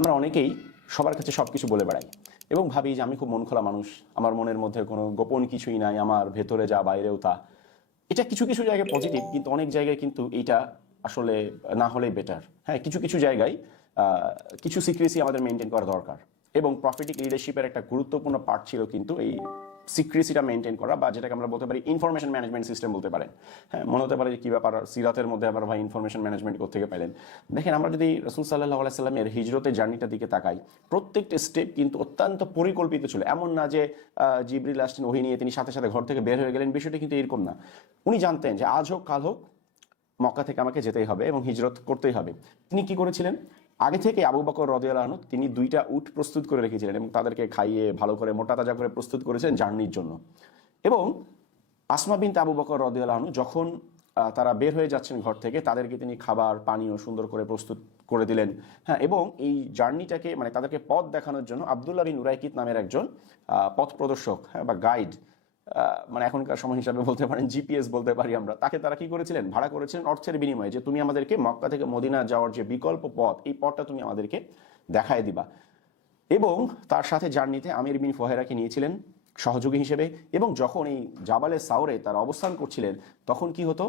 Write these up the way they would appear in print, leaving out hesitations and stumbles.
আমরা অনেকেই সবার কাছে সব কিছু বলে বেড়াই এবং ভাবি যে আমি খুব মন খোলা মানুষ, আমার মনের মধ্যে কোনো গোপন কিছুই নাই, আমার ভেতরে যা বাইরেও তা। এটা কিছু কিছু জায়গায় পজিটিভ, কিন্তু অনেক জায়গায় কিন্তু এইটা আসলে না হলেই বেটার। হ্যাঁ, কিছু কিছু জায়গায় কিছু সিক্রেসি আমাদের মেনটেন করা দরকার, এবং প্রফিটিক লিডারশিপের একটা গুরুত্বপূর্ণ পার্ট ছিল কিন্তু এই সিক্রেসিটা মেনটেন করা, বা যেটাকে আমরা বলতে পারি ইনফরমেশন ম্যানেজমেন্ট সিস্টেম বলতে পারেন। হ্যাঁ, মনে হতে পারে যে কী ব্যাপার, সিরাতের মধ্যে আবার ভাই ইনফরমেশন ম্যানেজমেন্ট কোত্থেকে পেলেন। দেখেন, আমরা যদি রাসূল সাল্লাল্লাহু আলাইহি সাল্লামের হিজরতের জার্নিটার দিকে তাকাই, প্রত্যেকটা স্টেপ কিন্তু অত্যন্ত পরিকল্পিত ছিল। এমন না যে জিবরিল আসছেন ওহী নিয়ে তিনি সাথে সাথে ঘর থেকে বের হয়ে গেলেন, বিষয়টা কিন্তু এরকম না। উনি জানতেন যে আজ হোক কাল হোক মক্কা থেকে আমাকে যেতেই হবে এবং হিজরত করতেই হবে। তিনি কি করেছিলেন, আগে থেকে আবু বকর রাদিয়াল্লাহু আনহু তিনি 2টা উট প্রস্তুত করে রেখেছিলেন এবং তাদেরকে খাইয়ে ভালো করে মোটা তাজা করে প্রস্তুত করেছেন জার্নির জন্য। এবং আসমা বিনতে আবু বকর রাদিয়াল্লাহু আনহু যখন তারা বের হয়ে যাচ্ছেন ঘর থেকে, তাদেরকে তিনি খাবার পানীয় সুন্দর করে প্রস্তুত করে দিলেন। হ্যাঁ, এবং এই জার্নিটাকে মানে তাদেরকে পথ দেখানোর জন্য আব্দুল্লাহ বিন উরাইকিত নামের একজন পথ প্রদর্শক, হ্যাঁ, বা গাইড, মানে এখনকার সময় হিসাবে বলতে পারেন জিপিএস বলতে পারি আমরা, তাকে তারা কি করেছিলেন, ভাড়া করেছিলেন অর্থের বিনিময়ে, যে তুমি আমাদেরকে মক্কা থেকে মদিনা যাওয়ার যে বিকল্প পথ, এই পথটা তুমি আমাদেরকে দেখায় দিবা। এবং তার সাথে জার্নিতে আমির বিন ফুহায়রাকে নিয়েছিলেন সহযোগী হিসেবে। এবং যখন এই জাবালে সাউরে তারা অবস্থান করছিলেন, তখন কি হতো,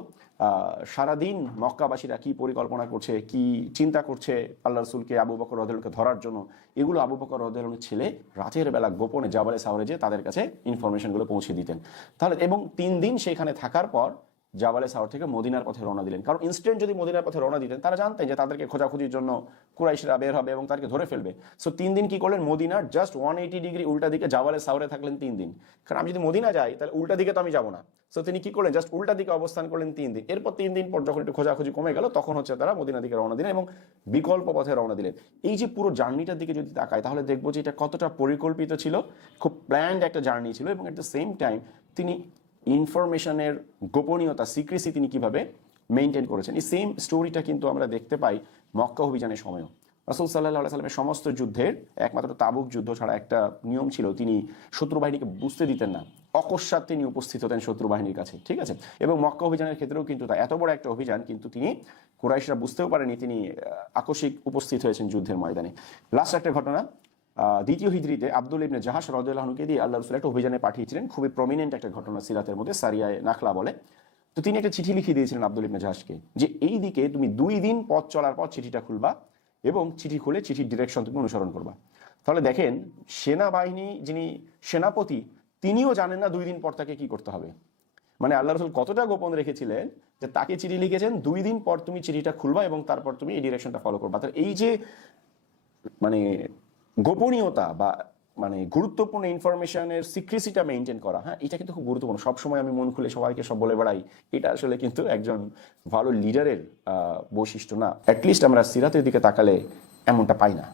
সারাদিন মক্কাবাসীরা কি পরিকল্পনা করছে, কি চিন্তা করছে আল্লাহ রসুলকে, আবু বকর রাদিয়াল্লাহু ধরার জন্য, এগুলো আবু বকর রাদিয়াল্লাহু ছেলে রাতের বেলা গোপনে জাবালে সাউরে যে তাদের কাছে ইনফরমেশনগুলো পৌঁছে দিতেন। তাহলে এবং 3 দিন সেখানে থাকার পর জাবালে সাউর থেকে মদিনার পথে রওনা দিলেন। কারণ ইনস্ট্যান্ট যদি মদিনার পথে রওনা দিতেন, তারা জানতেন যে তাদেরকে খোঁজাখুঁজির জন্য কুরাইশরা বের হবে এবং তাদেরকে ধরে ফেলবে। সো 3 দিন কি করলেন, মদিনার জাস্ট 180 ডিগ্রি উল্টা দিকে জাবালে সাউরে থাকলেন 3 দিন। কারণ আমি যদি মদিনা যাই তাহলে উল্টা দিকে তো আমি যাবো না। সো তিনি কি করলেন, জাস্ট উল্টা দিকে অবস্থান করলেন 3 দিন। এরপর 3 দিন পর যখন একটু খোঁজাখুঁজি কমে গেল, তখন হচ্ছে তারা মদিনা দিকে রওনা দিলেন এবং বিকল্প পথে রওনা দিলেন। এই যে পুরো জার্নিটার দিকে যদি তাকাই, তাহলে দেখবো যে এটা কতটা পরিকল্পিত ছিল, খুব প্ল্যান্ড একটা জার্নি ছিল। এবং এট দ্য সেম টাইম তিনি ইনফরমেশনের গোপনীয়তা, সিক্রেসি তিনি কিভাবে মেনটেন করেছেন, এই সেম স্টোরিটা কিন্তু আমরা দেখতে পাই মক্কা অভিযানের সময়ও। রাসূল সাল্লাল্লাহু আলাইহি সাল্লামের সমস্ত যুদ্ধের একমাত্র তাবুক যুদ্ধ ছাড়া একটা নিয়ম ছিল, তিনি শত্রু বাহিনীকে বুঝতে দিতেন না, অকস্মাৎ তিনি উপস্থিত হতেন শত্রু বাহিনীর কাছে, ঠিক আছে। এবং মক্কা অভিযানের ক্ষেত্রেও কিন্তু তা, এত বড় একটা অভিযান কিন্তু তিনি কুরাইশরা বুঝতেও পারেনি তিনি আকস্মিক উপস্থিত হয়েছেন যুদ্ধের ময়দানে। লাস্ট একটা ঘটনা, দ্বিতীয় হিজরিতে আব্দুল ইবনে জাহাশ রাদিয়াল্লাহু আনহুকে দিয়ে আল্লাহ রাসূল একটা অভিযানে পাঠিয়েছিলেন, খুবই প্রমিনেন্ট একটা ঘটনা সিরাতের মধ্যে, সারিয়ায়ে নাখলা বলে। তো তিনি একটা চিঠি লিখে দিয়েছিলেন আব্দুল ইবনে জাহাশকে, যে এই দিকে তুমি 2 দিন পথ চলার পর চিঠিটা খুলবা এবং চিঠি খুলে চিঠির ডিরেকশন তুমি অনুসরণ করবা। তাহলে দেখেন, সেনাবাহিনী যিনি সেনাপতি, তিনিও জানেন না 2 দিন পর তাকে কি করতে হবে। মানে আল্লাহ রাসূল কতটা গোপন রেখেছিলেন যে তাকে চিঠি লিখেছেন 2 দিন পর তুমি চিঠিটা খুলবা এবং তারপর তুমি এই ডিরেকশনটা ফলো করবা। তাহলে এই যে মানে গোপনীয়তা বা মানে গুরুত্বপূর্ণ ইনফরমেশনের সিক্রেসিটা মেনটেন করা, হ্যাঁ, এটা কিন্তু খুব গুরুত্বপূর্ণ। সবসময় আমি মন খুলে সবাইকে সব বলে বেড়াই, এটা আসলে কিন্তু একজন ভালো লিডারের বৈশিষ্ট্য না। অ্যাটলিস্ট আমরা সিরাতের দিকে তাকালে এমনটা পাই না।